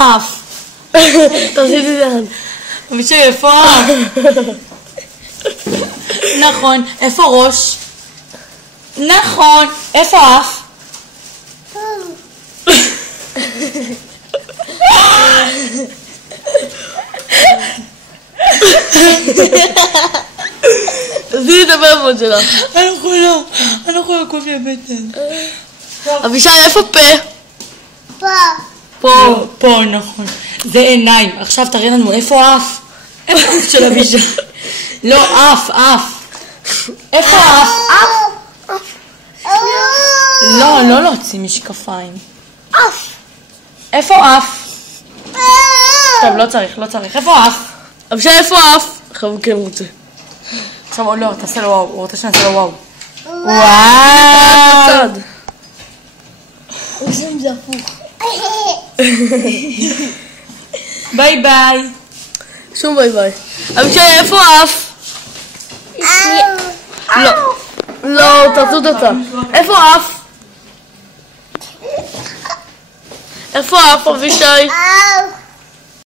אף? תעשי את זה. אבישי, איפה אף? נכון, איפה ראש? נכון, איפה אף? תעשי את הבלבון שלך. אני יכולה לקום לי הבטן. אבישי, איפה פה? פה, נכון. זה עיניים. עכשיו תראי לנו איפה אף? איפה אף של אבישי? לא, אף. איפה אף? לא להוציא משקפיים. איפה אף? טוב, לא צריך. איפה אף? אבישי, איפה אף? עכשיו הוא כן רוצה. עכשיו, לא, תעשה לו וואו. הוא רוצה שנעשה לו וואו. בצד. עושים זה הפוך. ביי ביי. שום ביי. אבישי, איפה אף? לא, תעשו אותה. איפה אף? איפה אף, אבישי?